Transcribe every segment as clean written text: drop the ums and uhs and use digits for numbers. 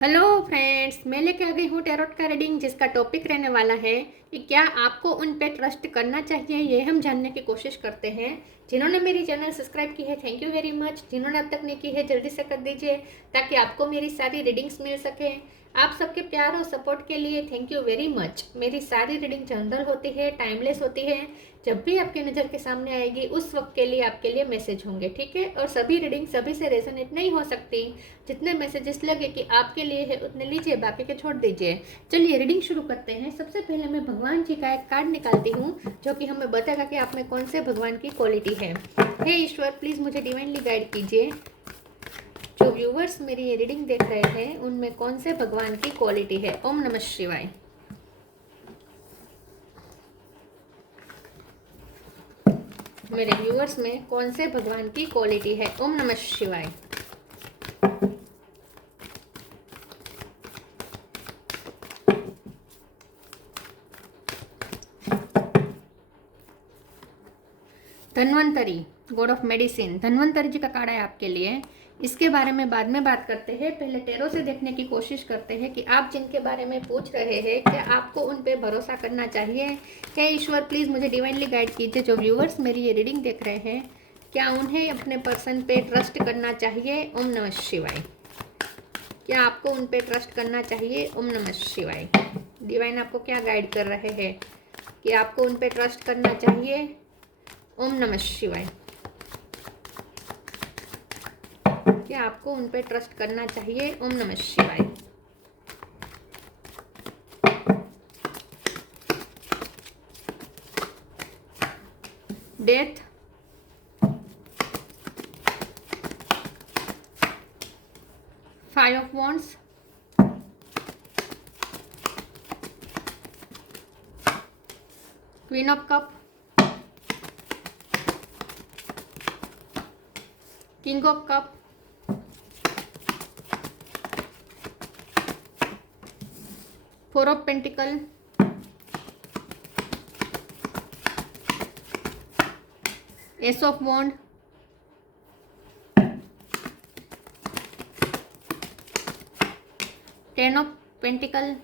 Hello friends, मैं लेके आ गई हूँ टैरोट का रीडिंग जिसका टॉपिक रहने वाला है कि क्या आपको उन पे ट्रस्ट करना चाहिए। ये हम जानने की कोशिश करते हैं। जिन्होंने मेरी चैनल सब्सक्राइब की है, थैंक यू वेरी मच। जिन्होंने अब तक नहीं की है, जल्दी से कर दीजिए ताकि आपको मेरी सारी रीडिंग्स मिल सके। आप सबके प्यार और सपोर्ट के लिए थैंक यू वेरी मच। मेरी सारी रीडिंग जनरल होती है, टाइमलेस होती है। जब भी आपकी नज़र के सामने आएगी उस वक्त के लिए आपके लिए मैसेज होंगे, ठीक है। और सभी रीडिंग सभी से रेजोनेट नहीं हो सकती। जितने मैसेजेस लगे कि आपके लिए है उतने लीजिए, बाकी के छोड़ दीजिए। चलिए रीडिंग शुरू करते हैं। सबसे पहले मैं भगवान जी का एक कार्ड निकालती हूँ जो कि हमें बताएगा कि आप में कौन से भगवान की क्वालिटी है। हे ईश्वर, प्लीज़ मुझे डिवाइनली गाइड कीजिए। जो व्यूवर्स मेरी ये रीडिंग देख रहे हैं उनमें कौन से भगवान की क्वालिटी है। ओम नमः शिवाय। मेरे व्यूवर्स में कौन से भगवान की क्वालिटी है। ओम नमः शिवाय। Dhanvantari, god of medicine. Dhanvantari ji का कार्ड है आपके लिए। इसके बारे में बाद में बात करते हैं। पहले टेरो से देखने की कोशिश करते हैं कि आप जिनके बारे में पूछ रहे हैं क्या आपको उन पे भरोसा करना चाहिए। हे ईश्वर, प्लीज़ मुझे डिवाइनली गाइड कीजिए। जो व्यूअर्स मेरी ये रीडिंग देख रहे हैं क्या उन्हें अपने पर्सन पे ट्रस्ट करना चाहिए। ओम नमः शिवाय। क्या आपको उन पे ट्रस्ट करना चाहिए। ओम नमः शिवाय। डिवाइन आपको क्या गाइड कर रहे हैं कि आपको उन पे ट्रस्ट करना चाहिए। ओम नमः शिवाय। क्या आपको उन पे ट्रस्ट करना चाहिए। ओम नमः शिवाय। Death, five of wands, queen of cup, king of cup, four of pentacle, ace of wand, ten of pentacle,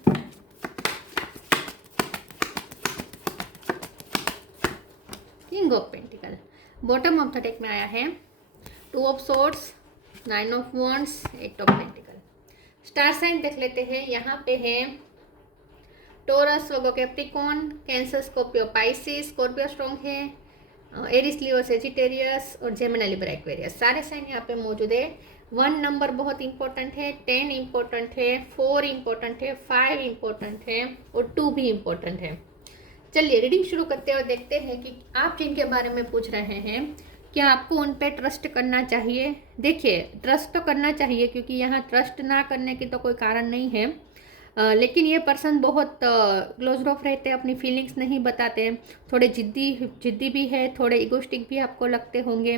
king of pentacle. Bottom of the deck में आया है two of swords, nine of wands, eight of pentacle. Star sign देख लेते हैं। यहाँ पे है Taurus, Virgo, Capricorn, Cancer, Scorpio, Pisces. Scorpio strong है। एरिस, लियो, सेजिटेरियस और जेमिनी, लिब्रा, एक्वेरियस। सारे साइन यहाँ पे मौजूद है। 1 नंबर बहुत इंपॉर्टेंट है, 10 इंपॉर्टेंट है, 4 इंपॉर्टेंट है, 5 इंपॉर्टेंट है और 2 भी इंपॉर्टेंट है। चलिए रीडिंग शुरू करते हुए देखते हैं कि आप जिनके बारे में पूछ रहे हैं क्या आपको उन पे ट्रस्ट करना चाहिए। देखिए, ट्रस्ट तो करना चाहिए क्योंकि यहाँ ट्रस्ट ना करने की तो कोई कारण नहीं है। लेकिन ये पर्सन बहुत क्लोज ऑफ रहते हैं, अपनी फीलिंग्स नहीं बताते, थोड़े जिद्दी जिद्दी भी है, थोड़े इगोस्टिक भी आपको लगते होंगे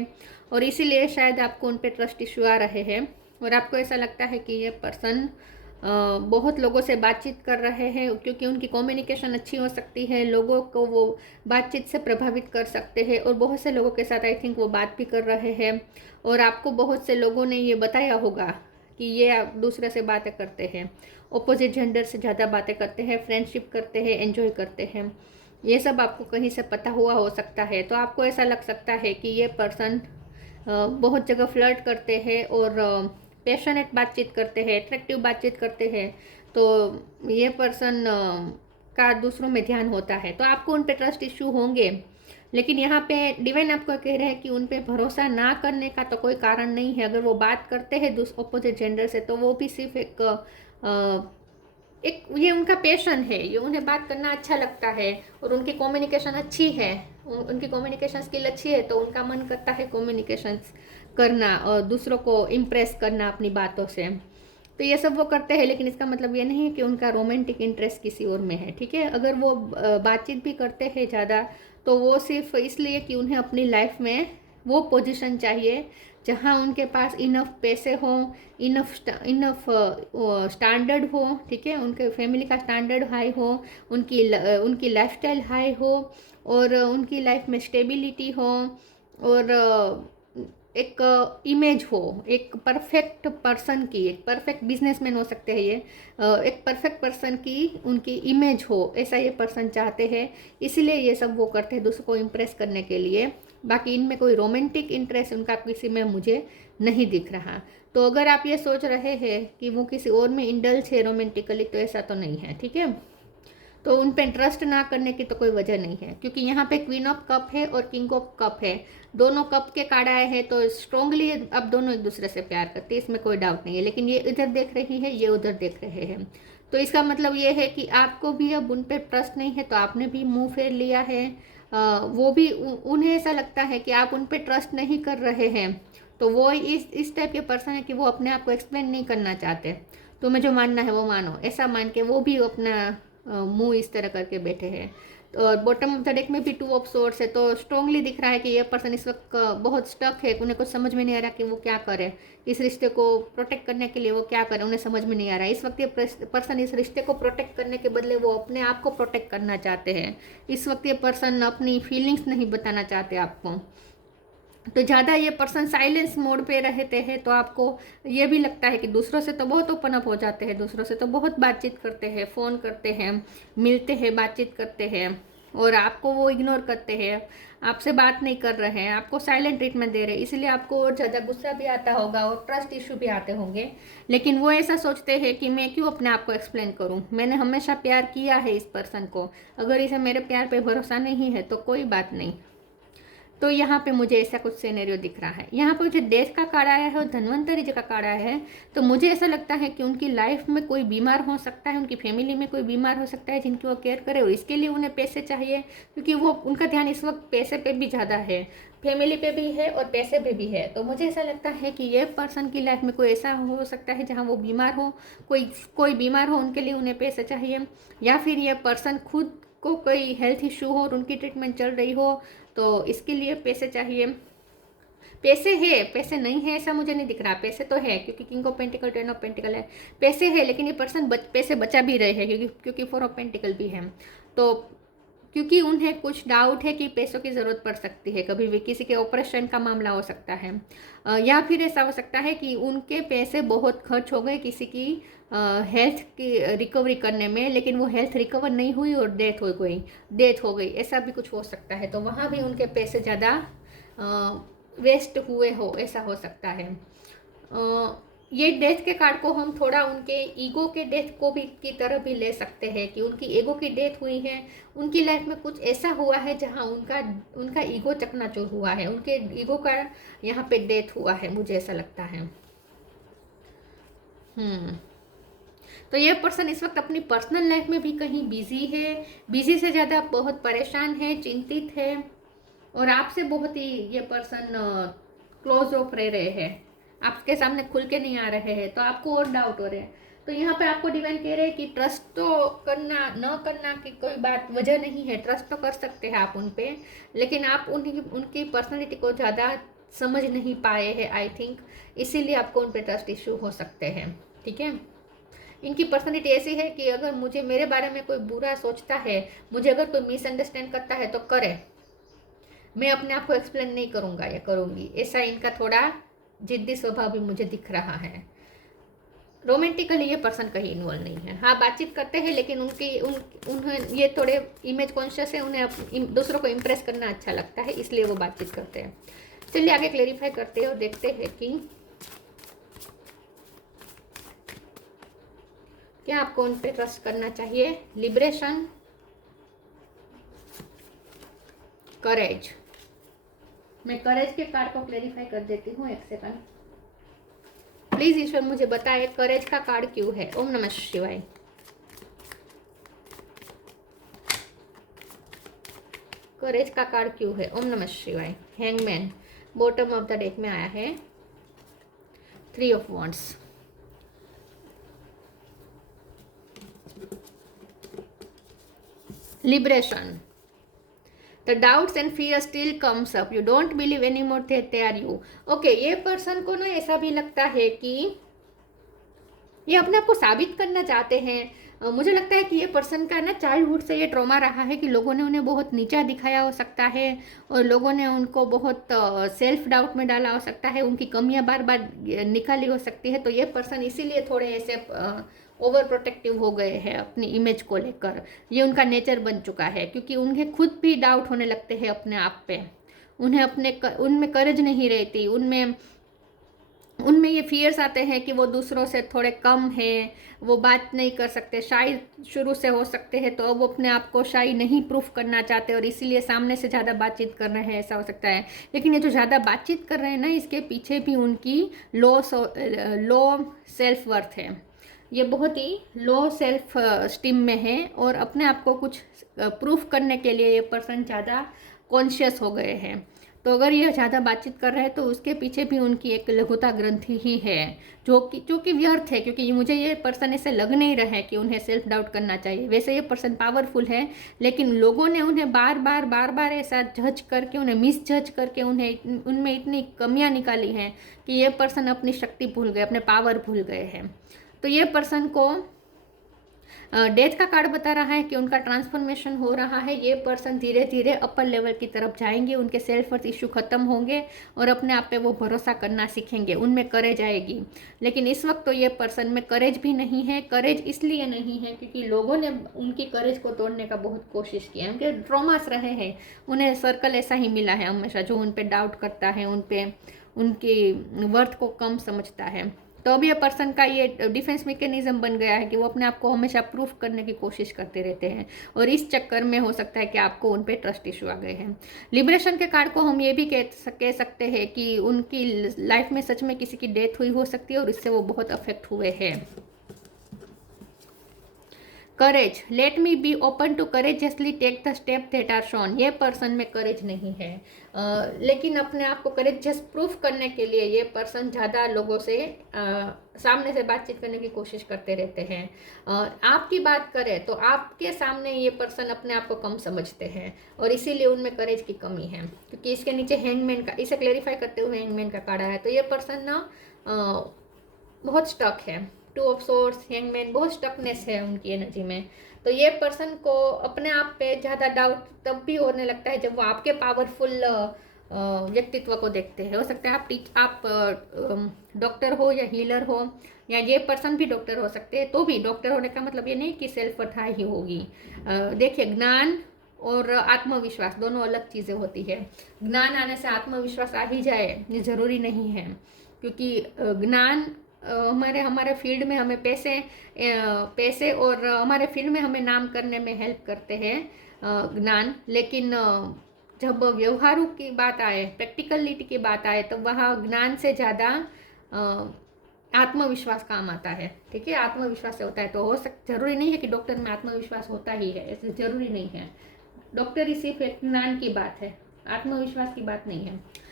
और इसीलिए शायद आपको उन पे ट्रस्ट इशू आ रहे हैं और आपको ऐसा लगता है कि ये पर्सन बहुत लोगों से बातचीत कर रहे हैं क्योंकि उनकी कम्युनिकेशन अच्छी हो सकती है, लोगों को वो बातचीत से प्रभावित कर सकते हैं और बहुत से लोगों के साथ आई थिंक वो बात भी कर रहे हैं और आपको बहुत से लोगों ने ये बताया होगा कि ये आप दूसरे से बातें करते हैं, ऑपोजिट जेंडर से ज़्यादा बातें करते हैं, फ्रेंडशिप करते हैं, एंजॉय करते हैं। ये सब आपको कहीं से पता हुआ हो सकता है। तो आपको ऐसा लग सकता है कि ये पर्सन बहुत जगह फ्लर्ट करते हैं और पैशनेट बातचीत करते हैं, अट्रैक्टिव बातचीत करते हैं। तो ये पर्सन का दूसरों में ध्यान होता है तो आपको उन पे ट्रस्ट इश्यू होंगे। लेकिन यहाँ पे डिवाइन आपको कह रहे हैं कि उन पे भरोसा ना करने का तो कोई कारण नहीं है। अगर वो बात करते हैं ऑपोजिट जेंडर से तो वो भी सिर्फ एक ये उनका पैशन है, ये उन्हें बात करना अच्छा लगता है और उनकी कम्युनिकेशन अच्छी है, उनकी कम्युनिकेशन स्किल अच्छी है तो उनका मन करता है कम्युनिकेशन करना और दूसरों को इम्प्रेस करना अपनी बातों से। तो ये सब वो करते हैं लेकिन इसका मतलब ये नहीं है कि उनका रोमांटिक इंटरेस्ट किसी और में है, ठीक है। अगर वो बातचीत भी करते हैं ज़्यादा तो वो सिर्फ इसलिए कि उन्हें अपनी लाइफ में वो पोजीशन चाहिए जहाँ उनके पास इनफ पैसे हो, इनफ स्टैंडर्ड हो, ठीक है, उनके फैमिली का स्टैंडर्ड हाई हो, उनकी लाइफस्टाइल हाई हो और उनकी लाइफ में स्टेबिलिटी हो और एक इमेज हो, एक परफेक्ट पर्सन की, एक परफेक्ट बिजनेसमैन हो सकते हैं ये, एक परफेक्ट पर्सन की उनकी इमेज हो, ऐसा ये पर्सन चाहते हैं, इसलिए ये सब वो करते हैं दूसरों को इम्प्रेस करने के लिए। बाकी इनमें कोई रोमांटिक इंटरेस्ट उनका किसी में मुझे नहीं दिख रहा। तो अगर आप ये सोच रहे हैं कि वो किसी और में इंडल्ज है रोमांटिकली, तो ऐसा तो नहीं है, ठीक है। तो उन पे ट्रस्ट ना करने की तो कोई वजह नहीं है, क्योंकि यहाँ पे क्वीन ऑफ कप है और किंग ऑफ कप है, दोनों कप के कार्ड आए हैं, तो स्ट्रांगली अब दोनों एक दूसरे से प्यार करते हैं, इसमें कोई डाउट नहीं है। लेकिन ये इधर देख रही है, ये उधर देख रहे हैं, तो इसका मतलब ये है कि आपको भी अब उन पर ट्रस्ट नहीं है, तो आपने भी मुंह फेर लिया है। वो भी उन्हें ऐसा लगता है कि आप उन पर ट्रस्ट नहीं कर रहे हैं, तो वो इस टाइप के पर्सन है कि वो अपने आप को एक्सप्लेन नहीं करना चाहते। तुम्हें जो मानना है वो मानो, ऐसा मान के वो भी अपना मुंह इस तरह करके बैठे हैं। और बॉटम ऑफ द डेक में भी 2 ऑफ सोर्ड्स है, तो स्ट्रांगली दिख रहा है कि ये पर्सन इस वक्त बहुत स्टक है, उन्हें कुछ समझ में नहीं आ रहा कि वो क्या करे, इस रिश्ते को प्रोटेक्ट करने के लिए वो क्या करे, उन्हें समझ में नहीं आ रहा है। इस वक्त ये पर्सन इस रिश्ते को प्रोटेक्ट करने के बदले वो अपने आप को प्रोटेक्ट करना चाहते हैं। इस वक्त ये पर्सन अपनी फीलिंग्स नहीं बताना चाहते आपको, तो ज़्यादा ये पर्सन साइलेंस मोड पे रहते हैं, तो आपको ये भी लगता है कि दूसरों से तो बहुत ओपन अप हो जाते हैं, दूसरों से तो बहुत बातचीत करते हैं, फ़ोन करते हैं, मिलते हैं, बातचीत करते हैं, और आपको वो इग्नोर करते हैं, आपसे बात नहीं कर रहे हैं, आपको साइलेंट ट्रीटमेंट दे रहे हैं, इसलिए आपको और ज़्यादा गुस्सा भी आता होगा और ट्रस्ट इशू भी आते होंगे। लेकिन वो ऐसा सोचते हैं कि मैं क्यों अपने आप को एक्सप्लेन करूँ, मैंने हमेशा प्यार किया है इस पर्सन को, अगर इसे मेरे प्यार पर भरोसा नहीं है तो कोई बात नहीं। तो यहाँ पे मुझे ऐसा कुछ सिनेरियो दिख रहा है। यहाँ पे मुझे डेथ का कार्ड आया है और धन्वंतरी जी का कार्ड आया है, तो मुझे ऐसा लगता है कि उनकी लाइफ में कोई बीमार हो सकता है, उनकी फैमिली में कोई बीमार हो सकता है जिनकी वो केयर करे, और इसके लिए उन्हें पैसे चाहिए, क्योंकि वो उनका ध्यान इस वक्त पैसे पे भी ज़्यादा है, फैमिली पे भी है और पैसे पे भी है। तो मुझे ऐसा लगता है कि ये पर्सन की लाइफ में कोई ऐसा हो सकता है जहाँ वो बीमार हो, कोई बीमार हो, उनके लिए उन्हें पैसे चाहिए, या फिर ये पर्सन खुद को कोई हेल्थ इशू हो और उनकी ट्रीटमेंट चल रही हो, तो इसके लिए पैसे चाहिए। पैसे है, पैसे नहीं है ऐसा मुझे नहीं दिख रहा, पैसे तो है, क्योंकि king of pentacle, 10 of pentacle है, पैसे है, लेकिन ये पर्सन पैसे बचा भी रहे हैं, क्योंकि 4 ऑफ पेंटिकल भी है। तो क्योंकि उन्हें कुछ डाउट है कि पैसों की ज़रूरत पड़ सकती है, कभी भी किसी के ऑपरेशन का मामला हो सकता है, या फिर ऐसा हो सकता है कि उनके पैसे बहुत खर्च हो गए किसी की हेल्थ की रिकवरी करने में, लेकिन वो हेल्थ रिकवर नहीं हुई और डेथ हो गई, ऐसा भी कुछ हो सकता है। तो वहाँ भी उनके पैसे ज़्यादा वेस्ट हुए हो, ऐसा हो सकता है। ये डेथ के कार्ड को हम थोड़ा उनके ईगो के डेथ को भी की तरह भी ले सकते हैं, कि उनकी ईगो की डेथ हुई है, उनकी लाइफ में कुछ ऐसा हुआ है जहाँ उनका ईगो चकनाचूर हुआ है, उनके ईगो का यहाँ पे डेथ हुआ है, मुझे ऐसा लगता है। तो ये पर्सन इस वक्त अपनी पर्सनल लाइफ में भी कहीं बिजी है, बिजी से ज़्यादा बहुत परेशान है, चिंतित है, और आपसे बहुत ही ये पर्सन क्लोज ऑफ रह रहे हैं, आपके सामने खुल के नहीं आ रहे हैं, तो आपको और डाउट हो रहे हैं। तो यहाँ पे आपको डिवाइन कह रहे हैं कि ट्रस्ट तो करना न करना की कोई बात वजह नहीं है, ट्रस्ट तो कर सकते हैं आप उन पे, लेकिन आप उनकी पर्सनैलिटी को ज़्यादा समझ नहीं पाए हैं आई थिंक, इसीलिए आपको उन पे ट्रस्ट इशू हो सकते हैं, ठीक है। इनकी पर्सनैलिटी ऐसी है कि अगर मुझे मेरे बारे में कोई बुरा सोचता है, मुझे अगर कोई मिसअंडरस्टैंड करता है तो करे, मैं अपने आप को एक्सप्लेन नहीं करूँगा या करूँगी, ऐसा इनका थोड़ा जिद्दी स्वभाव भी मुझे दिख रहा है। रोमांटिकली ये पर्सन कहीं इन्वॉल्व नहीं है, हाँ बातचीत करते हैं, लेकिन उन्हें ये थोड़े इमेज कॉन्शियस है, उन्हें दूसरों को इम्प्रेस करना अच्छा लगता है, इसलिए वो बातचीत करते हैं। चलिए आगे क्लेरिफाई करते हैं और देखते हैं कि क्या आपको उन पे ट्रस्ट करना चाहिए। लिबरेशन, करेज, मैं करेज के कार्ड को क्लेरिफाई कर देती हूँ, एक सेकंड प्लीज ईश्वर मुझे बताए करेज का कार्ड क्यों है। ओम नमः शिवाय। करेज का कार्ड क्यों है, ओम नमः शिवाय। Hangman, bottom of the deck में आया है 3 of wands. Liberation. The doubts and fear still comes up. You don't believe anymore that they are you. Okay, ये पर्सन को ना ऐसा भी लगता है कि ये अपने आप को साबित करना चाहते हैं, मुझे लगता है कि ये पर्सन का ना चाइल्डहुड से ये ट्रॉमा रहा है कि लोगों ने उन्हें बहुत नीचा दिखाया हो सकता है, और लोगों ने उनको बहुत सेल्फ डाउट में डाला हो सकता है, उनकी कमियां बार बार निकाली हो सकती है। तो ये पर्सन इसीलिए थोड़े ऐसे ओवर प्रोटेक्टिव हो गए हैं अपनी इमेज को लेकर। ये उनका नेचर बन चुका है, क्योंकि उन्हें खुद भी डाउट होने लगते हैं अपने आप पे। उन्हें उनमें करेज नहीं रहती, उनमें उनमें ये फियर्स आते हैं कि वो दूसरों से थोड़े कम है, वो बात नहीं कर सकते, शाय शुरू से हो सकते हैं, तो अब वो अपने आप को शाय नहीं प्रूफ करना चाहते और इसीलिए सामने से ज़्यादा बातचीत कर रहे हैं, ऐसा हो सकता है। लेकिन ये जो ज़्यादा बातचीत कर रहे हैं ना, इसके पीछे भी उनकी लो सेल्फ वर्थ है। ये बहुत ही लो सेल्फ स्टीम में है, और अपने आप को कुछ प्रूफ करने के लिए ये पर्सन ज़्यादा कॉन्शियस हो गए हैं। तो अगर ये ज़्यादा बातचीत कर रहे हैं तो उसके पीछे भी उनकी एक लघुता ग्रंथि ही है, जो कि व्यर्थ है, क्योंकि मुझे ये पर्सन ऐसे लग नहीं रहा है कि उन्हें सेल्फ डाउट करना चाहिए। वैसे ये पर्सन पावरफुल है, लेकिन लोगों ने उन्हें बार बार ऐसा जज करके, उन्हें मिस जज करके, उनमें इतनी कमियां निकाली हैं कि ये पर्सन अपनी शक्ति भूल गए, अपने पावर भूल गए हैं। तो ये पर्सन को डेथ का कार्ड बता रहा है कि उनका ट्रांसफॉर्मेशन हो रहा है। ये पर्सन धीरे धीरे अपर लेवल की तरफ जाएंगे, उनके सेल्फ वर्थ इशू खत्म होंगे और अपने आप पे वो भरोसा करना सीखेंगे, उनमें करेज आएगी। लेकिन इस वक्त तो ये पर्सन में करेज भी नहीं है। करेज इसलिए नहीं है क्योंकि लोगों ने उनकी करेज को तोड़ने का बहुत कोशिश किया है, उनके ट्रॉमास रहे हैं, उन्हें सर्कल ऐसा ही मिला है हमेशा जो उन पर डाउट करता है, उनकी वर्थ को कम समझता है। तो अब ये पर्सन का ये डिफेंस मैकेनिज्म बन गया है कि वो अपने आप को हमेशा प्रूफ करने की कोशिश करते रहते हैं, और इस चक्कर में हो सकता है कि आपको उन पे ट्रस्ट इशू आ गए हैं। लिबरेशन के कार्ड को हम ये भी कह सकते हैं कि उनकी लाइफ में सच में किसी की डेथ हुई हो सकती है और इससे वो बहुत अफेक्ट हुए हैं। Courage, let me be open to courageously take the step that are shown. ये पर्सन में करेज नहीं है, लेकिन अपने आप को करेजियस प्रूफ करने के लिए ये पर्सन ज़्यादा लोगों से सामने से बातचीत करने की कोशिश करते रहते हैं। आपकी बात करें तो आपके सामने ये पर्सन अपने आप को कम समझते हैं और इसीलिए उनमें करेज की कमी है, क्योंकि इसके नीचे हैंगमैन का, इसे क्लेरिफाई करते हुए हैंगमैन का कार्ड आया। तो ये पर्सन ना बहुत स्टक है। टू ऑफ सोर्ड्स, हैंगमैन, बहुत स्टकनेस है उनकी एनर्जी में। तो ये पर्सन को अपने आप पे ज़्यादा डाउट तब भी होने लगता है जब वो आपके पावरफुल व्यक्तित्व को देखते हैं। हो सकता है आप डॉक्टर हो या हीलर हो, या ये पर्सन भी डॉक्टर हो सकते हैं। तो भी डॉक्टर होने का मतलब ये नहीं कि सेल्फ वर्थ ही होगी। देखिए, ज्ञान और आत्मविश्वास दोनों अलग चीज़ें होती है। ज्ञान आने से आत्मविश्वास आ ही जाए ये ज़रूरी नहीं है, क्योंकि ज्ञान हमारे फील्ड में हमें पैसे और हमारे फील्ड में हमें नाम करने में हेल्प करते हैं ज्ञान। लेकिन जब व्यवहारों की बात आए, प्रैक्टिकलिटी की बात आए, तो वहाँ ज्ञान से ज़्यादा आत्मविश्वास काम आता है। ठीक है, आत्मविश्वास से होता है। तो जरूरी नहीं है कि डॉक्टर में आत्मविश्वास होता ही है, ऐसे जरूरी नहीं है। डॉक्टर ही सिर्फ एक ज्ञान की बात है, आत्मविश्वास की बात नहीं है।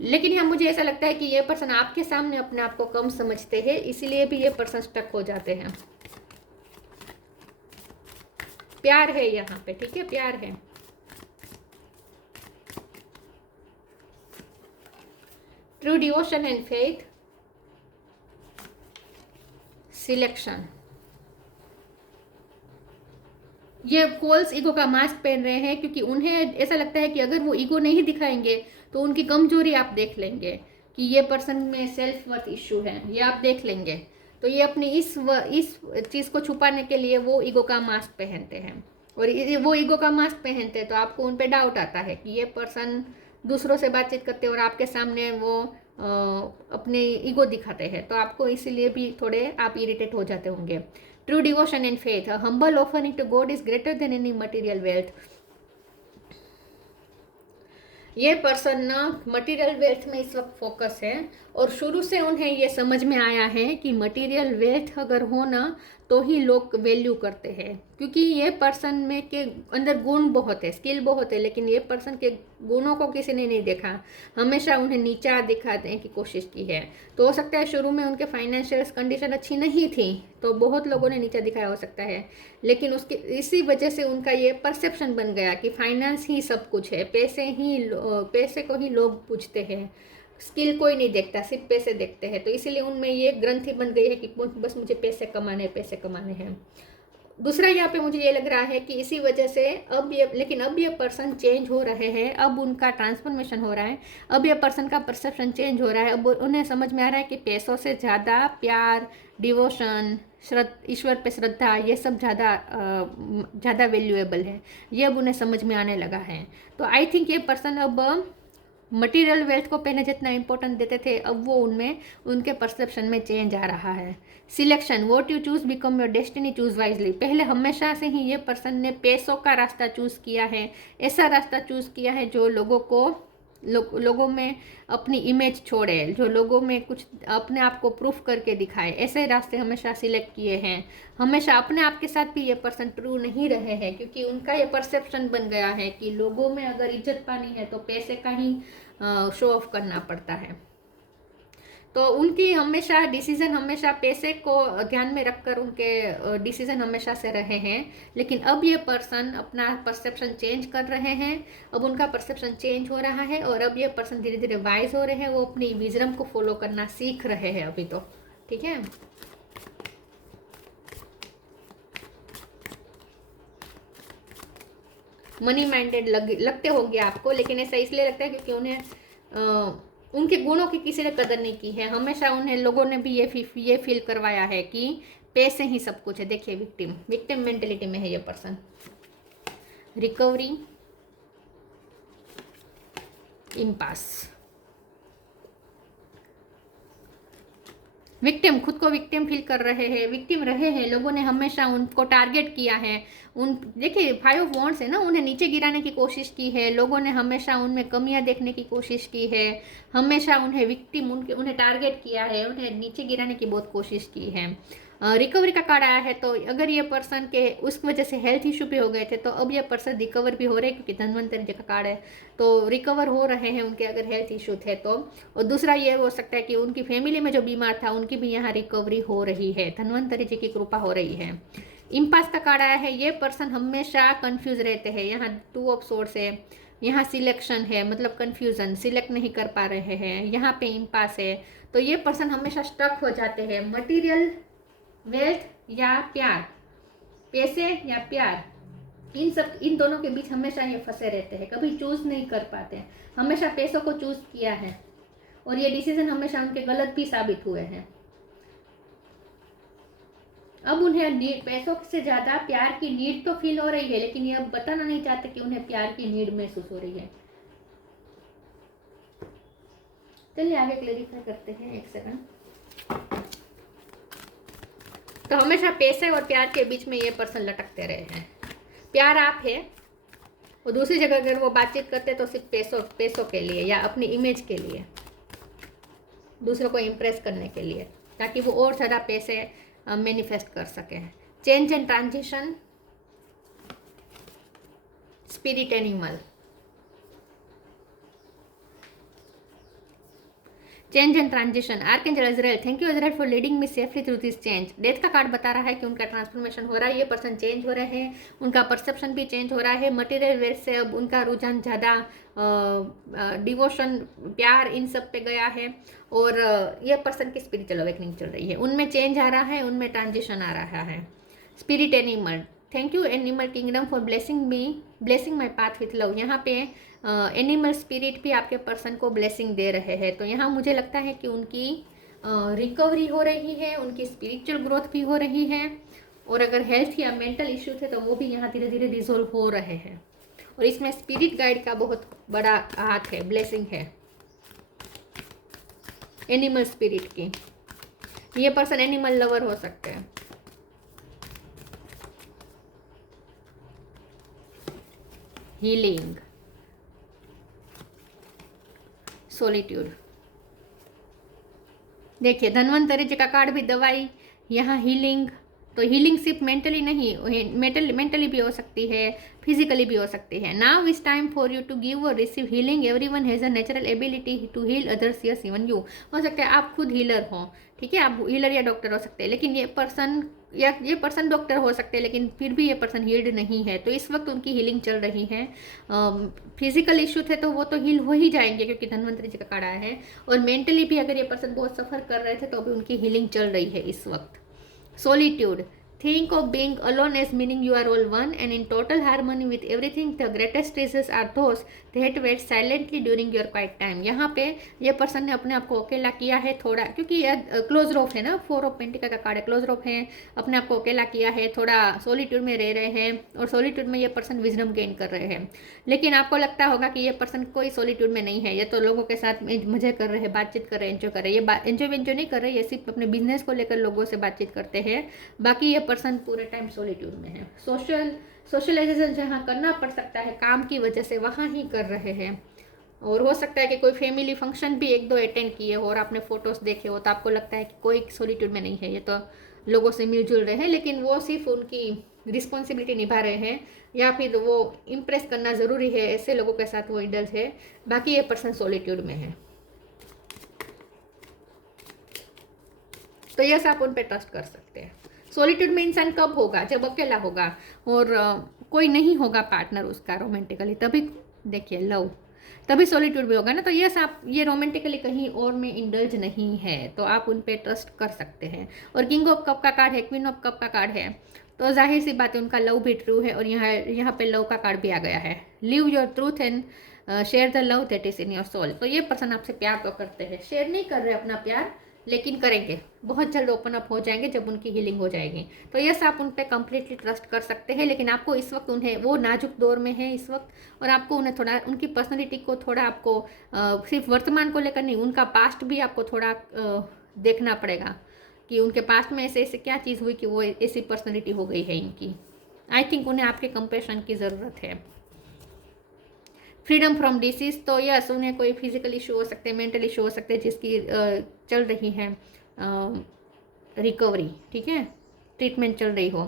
लेकिन यहाँ मुझे ऐसा लगता है कि ये पर्सन आपके सामने अपने आप को कम समझते हैं, इसीलिए भी ये पर्सन स्टक हो जाते हैं। प्यार है यहाँ पे, ठीक है, प्यार है। True devotion and faith, selection. ये फॉल्स ईगो का मास्क पहन रहे हैं, क्योंकि उन्हें ऐसा लगता है कि अगर वो ईगो नहीं दिखाएंगे तो उनकी कमजोरी आप देख लेंगे कि ये पर्सन में सेल्फ वर्थ इशू है, ये आप देख लेंगे। तो ये अपनी इस चीज़ को छुपाने के लिए वो ईगो का मास्क पहनते हैं, और वो ईगो का मास्क पहनते हैं तो आपको उन पे डाउट आता है कि ये पर्सन दूसरों से बातचीत करते हैं और आपके सामने वो अपने ईगो दिखाते हैं, तो आपको इसीलिए भी थोड़े आप इरिटेट हो जाते होंगे। True devotion and faith, humble offering to God is greater than any material wealth. ये पर्सन ना मटेरियल वेल्थ में इस वक्त फोकस है, और शुरू से उन्हें ये समझ में आया है कि मटेरियल वेल्थ अगर हो ना तो ही लोग वैल्यू करते हैं, क्योंकि ये पर्सन में के अंदर गुण बहुत है, स्किल बहुत है, लेकिन ये पर्सन के गुणों को किसी ने नहीं देखा, हमेशा उन्हें नीचा दिखाने की कोशिश की है। तो हो सकता है शुरू में उनके फाइनेंशियल कंडीशन अच्छी नहीं थी तो बहुत लोगों ने नीचा दिखाया हो सकता है, लेकिन उसकी इसी वजह से उनका ये परसेप्शन बन गया कि फाइनेंस ही सब कुछ है, पैसे को ही लोग पूछते हैं, स्किल कोई नहीं देखता, सिर्फ पैसे देखते हैं। तो इसीलिए उनमें ये ग्रंथि बन गई है कि बस मुझे पैसे कमाने हैं। दूसरा यहाँ पे मुझे ये लग रहा है कि इसी वजह से अब ये पर्सन चेंज हो रहे हैं, अब उनका ट्रांसफॉर्मेशन हो रहा है, अब ये पर्सन का परसेप्शन चेंज हो रहा है। अब उन्हें समझ में आ रहा है कि पैसों से ज़्यादा प्यार, डिवोशन, ईश्वर पे श्रद्धा, ये सब ज़्यादा वैल्यूएबल है। ये अब उन्हें समझ में आने लगा है। तो आई थिंक ये पर्सन अब मटेरियल वेल्थ को पहले जितना इंपॉर्टेंट देते थे, अब वो उनके परसेप्शन में चेंज आ रहा है। Selection, what you choose become your destiny, choose wisely. पहले हमेशा से ही ये पर्सन ने पैसों का रास्ता चूज़ किया है, ऐसा रास्ता चूज़ किया है जो लोगों में अपनी इमेज छोड़े, जो लोगों में कुछ अपने आप को प्रूफ करके दिखाए, ऐसे रास्ते हमेशा सिलेक्ट किए हैं। हमेशा अपने आप के साथ भी ये पर्सन ट्रू नहीं रहे हैं, क्योंकि उनका ये परसेप्शन बन गया है कि लोगों में अगर इज्जत पानी है तो पैसे का ही शो ऑफ करना पड़ता है। तो उनकी हमेशा डिसीज़न हमेशा पैसे को ध्यान में रखकर उनके डिसीज़न हमेशा से रहे हैं। लेकिन अब ये पर्सन अपना परसेप्शन चेंज कर रहे हैं, अब उनका परसेप्शन चेंज हो रहा है और अब ये पर्सन धीरे धीरे वाइज हो रहे हैं, वो अपनी विजडम को फॉलो करना सीख रहे हैं अभी तो। ठीक है, मनी माइंडेड लगते होंगे आपको, लेकिन ऐसा इसलिए लगता है क्योंकि उन्हें उनके गुणों की किसी ने कदर नहीं की है। हमेशा उन्हें लोगों ने भी ये फील करवाया है कि पैसे ही सब कुछ है। देखिए, विक्टिम मेंटेलिटी में है ये पर्सन। रिकवरी, इम्पास, विक्टिम, खुद को विक्टिम फील कर रहे हैं, विक्टिम रहे हैं। लोगों ने हमेशा उनको टारगेट किया है। देखिए 5 ऑफ वॉन्ड्स है ना, उन्हें नीचे गिराने की कोशिश की है। लोगों ने हमेशा उनमें कमियां देखने की कोशिश की है, हमेशा उन्हें विक्टिम उन्हें टारगेट किया है, उन्हें नीचे गिराने की बहुत कोशिश की है। रिकवरी का कार्ड आया है, तो अगर ये पर्सन के उस वजह से हेल्थ इशू भी हो गए थे, तो अब ये पर्सन रिकवर भी हो रहे हैं, क्योंकि धनवंतरी का कार्ड है, तो रिकवर हो रहे हैं उनके अगर हेल्थ इशू थे तो। और दूसरा ये हो सकता है कि उनकी फैमिली में जो बीमार था उनकी भी यहाँ रिकवरी हो रही है, धनवंतरी जी की कृपा हो रही है। इम्पास का कार्ड आया है, ये पर्सन हमेशा कंफ्यूज रहते हैं। यहाँ 2 ऑफ सोर्ड्स है, यहाँ सिलेक्शन है, मतलब कंफ्यूजन, सिलेक्ट नहीं कर पा रहे हैं। यहाँ पे इम्पास है, तो ये पर्सन हमेशा स्टक हो जाते हैं। मटीरियल वेल्थ या प्यार, पैसे या प्यार, इन दोनों के बीच हमेशा ये फंसे रहते हैं, कभी चूज नहीं कर पाते। हमेशा पैसों को चूज किया है और ये डिसीजन हमेशा उनके गलत भी साबित हुए हैं। अब उन्हें पैसों से ज्यादा प्यार की नीड तो फील हो रही है, लेकिन ये अब बताना नहीं चाहते कि उन्हें प्यार की नीड महसूस हो रही है। चलिए आगे क्लेरिफाई करते हैं, एक सेकंड। तो हमेशा पैसे और प्यार के बीच में ये पर्सन लटकते रहे हैं। प्यार आप है और दूसरी जगह अगर वो बातचीत करते तो सिर्फ पैसों के लिए या अपनी इमेज के लिए, दूसरों को इम्प्रेस करने के लिए, ताकि वो और ज़्यादा पैसे मैनिफेस्ट कर सके। Change and transition, spirit animal, change and transition, archangel Azrael, thank you Azrael for leading me safely through this change. Death का कार्ड बता रहा है कि उनका ट्रांसफॉर्मेशन हो रहा है, ये पर्सन चेंज हो रहे हैं, उनका परसेप्शन भी चेंज हो रहा है। मटेरियल वेल्थ से अब उनका रुझान ज़्यादा डिवोशन, प्यार, इन सब पे गया है। और ये पर्सन की स्पिरिचुअल अवेकनिंग चल रही है, उनमें चेंज आ रहा है, उनमें ट्रांजिशन आ रहा है। Spirit animal, thank you animal kingdom for blessing my path with love. यहाँ पे एनिमल स्पिरिट भी आपके पर्सन को ब्लेसिंग दे रहे हैं। तो यहाँ मुझे लगता है कि उनकी रिकवरी हो रही है, उनकी स्पिरिचुअल ग्रोथ भी हो रही है, और अगर हेल्थ या मेंटल इश्यू थे तो वो भी यहाँ धीरे धीरे रिजोल्व हो रहे हैं। और इसमें स्पिरिट गाइड का बहुत बड़ा हाथ है, ब्लेसिंग है एनिमल स्पिरिट की। ये पर्सन एनिमल लवर हो सकते हैं। हीलिंग, सॉलिट्यूड, देखिए धनवंतरी जी का कार्ड भी दवाई, यहाँ हीलिंग। तो हीलिंग सिर्फ मेंटली नहीं, मेंटली भी हो सकती है, फिजिकली भी हो सकती है। Now is time for you to give और receive healing, everyone has a natural ability to heal others, yes even you. हो सकता है आप खुद हीलर हो, ठीक है, आप हीलर या डॉक्टर हो सकते हैं, लेकिन ये पर्सन डॉक्टर हो सकते हैं, लेकिन फिर भी ये पर्सन हील्ड नहीं है। तो इस वक्त उनकी हीलिंग चल रही है। फिजिकल इश्यू थे तो वो तो हील हो ही जाएंगे, क्योंकि धनवंतरी जी का कार्ड आया है। और मेंटली भी अगर ये पर्सन बहुत सफ़र कर रहे थे तो अभी उनकी हीलिंग चल रही है इस वक्त। Solitude, Think of being alone as meaning you are all one and in total harmony with everything. The greatest treasures are those that wait silently during your quiet time. यहाँ पे ये पर्सन ने अपने आप को अकेला किया है थोड़ा, क्योंकि ये क्लोज रोफ है ना, 4 ऑफ पेंटिकल का कार्ड है, क्लोज रोफ है, अपने आप को अकेला किया है, थोड़ा सॉलिट्यूड में रह रहे हैं और सॉलिट्यूड में ये पर्सन विजडम गेन कर रहे हैं। लेकिन आपको लगता होगा कि ये पर्सन कोई सॉलिट्यूड में नहीं है, ये तो लोगों के साथ मजे कर रहे हैं, बातचीत कर रहे हैं, एंजॉय कर रहे हैं। ये एंजॉय नहीं कर रहे, ये सिर्फ अपने बिजनेस को लेकर लोगों से बातचीत करते हैं। बाकी ये पर्सन पूरे टाइम सॉलिट्यूड में है। सोशलाइजेशन जहाँ करना पड़ सकता है काम की वजह से, वहाँ ही कर रहे हैं। और हो सकता है कि कोई फैमिली फंक्शन भी 1-2 अटेंड किए हो और आपने फोटोज़ देखे हो तो आपको लगता है कि कोई सॉलिट्यूड में नहीं है, ये तो लोगों से मिलजुल रहे हैं, लेकिन वो सिर्फ उनकी रिस्पॉन्सिबिलिटी निभा रहे हैं या फिर वो इम्प्रेस करना ज़रूरी है, ऐसे लोगों के साथ वो इंडल्ज है। बाकी ये पर्सन सॉलिट्यूड में है। तो यस, आप उन पे ट्रस्ट कर सकते हैं। सॉलिट्यूड में इंसान कब होगा? जब अकेला होगा और कोई नहीं होगा पार्टनर उसका रोमांटिकली, तभी देखिए लव, तभी सॉलिट्यूड भी होगा ना। तो यस, आप ये रोमांटिकली कहीं और में इंडल्ज नहीं है, तो आप उन पे ट्रस्ट कर सकते हैं। और किंग ऑफ कप का कार्ड है, क्वीन ऑफ कप का कार्ड है, तो जाहिर सी बात है उनका लव भी ट्रू है। और यहाँ पे लव का कार्ड भी आ गया है। Live your truth and share the love that is in your soul. तो ये पर्सन आपसे प्यार तो करते हैं, शेयर नहीं कर रहे अपना प्यार, लेकिन करेंगे, बहुत जल्द ओपन अप हो जाएंगे जब उनकी हीलिंग हो जाएगी। तो यस, आप उन पर कंप्लीटली ट्रस्ट कर सकते हैं। लेकिन आपको इस वक्त उन्हें, वो नाजुक दौर में है इस वक्त, और आपको उन्हें थोड़ा, उनकी पर्सनैलिटी को थोड़ा आपको सिर्फ वर्तमान को लेकर नहीं, उनका पास्ट भी आपको थोड़ा देखना पड़ेगा कि उनके पास्ट में ऐसे ऐसे क्या चीज़ हुई कि वो ऐसी पर्सनैलिटी हो गई है इनकी। आई थिंक उन्हें आपके कंपेशन की ज़रूरत है। फ्रीडम फ्रॉम डिसीज, तो यस, उन्हें कोई फिजिकल इशू हो सकते हैं, मेंटल इशू हो सकते हैं जिसकी चल रही है रिकवरी, ठीक है, ट्रीटमेंट चल रही हो।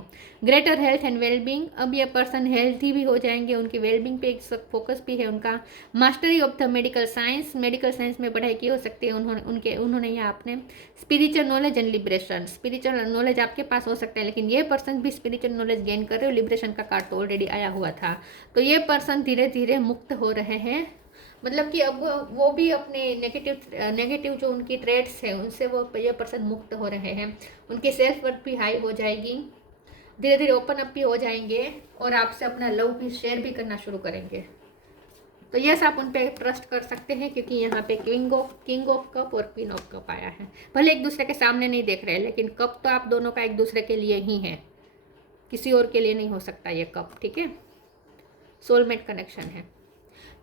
ग्रेटर हेल्थ एंड वेलबींग, अब ये पर्सन हेल्थी भी हो जाएंगे, उनकी वेलबींग पे एक फोकस भी है उनका। Mastery of the medical science, medical science में पढ़ाई की हो सकती है उन्होंने या आपने। Spiritual knowledge and liberation, spiritual knowledge आपके पास हो सकता है, लेकिन ये पर्सन भी स्पिरिचुअल नॉलेज गेन कर रहे हो। लिबरेशन का कार्ड तो ऑलरेडी आया हुआ था। तो ये पर्सन धीरे धीरे मुक्त हो रहे हैं, मतलब कि अब वो भी अपने नेगेटिव जो उनकी ट्रेड्स हैं उनसे वो ये पर्सन मुक्त हो रहे हैं। उनकी सेल्फ वर्थ भी हाई हो जाएगी, धीरे धीरे ओपन अप भी हो जाएंगे और आपसे अपना लव भी शेयर भी करना शुरू करेंगे। तो यस, आप उन पर ट्रस्ट कर सकते हैं, क्योंकि यहाँ पे किंग ऑफ कप और क्वीन ऑफ कप आया है। भले एक दूसरे के सामने नहीं देख रहे, लेकिन कप तो आप दोनों का एक दूसरे के लिए ही है, किसी और के लिए नहीं हो सकता ये कप, ठीक है, सोलमेट कनेक्शन है।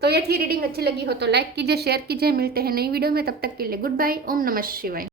तो ये थी रीडिंग, अच्छी लगी हो तो लाइक कीजिए, शेयर कीजिए। मिलते हैं नई वीडियो में, तब तक के लिए गुड बाय। ओम नमः शिवाय।